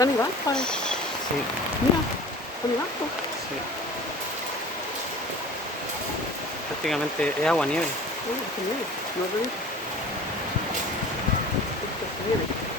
Está nevando, parece. Sí, Mira, está nevando. sí. Prácticamente es agua nieve. Oye, es nieve, no es bonito. Esto es nieve.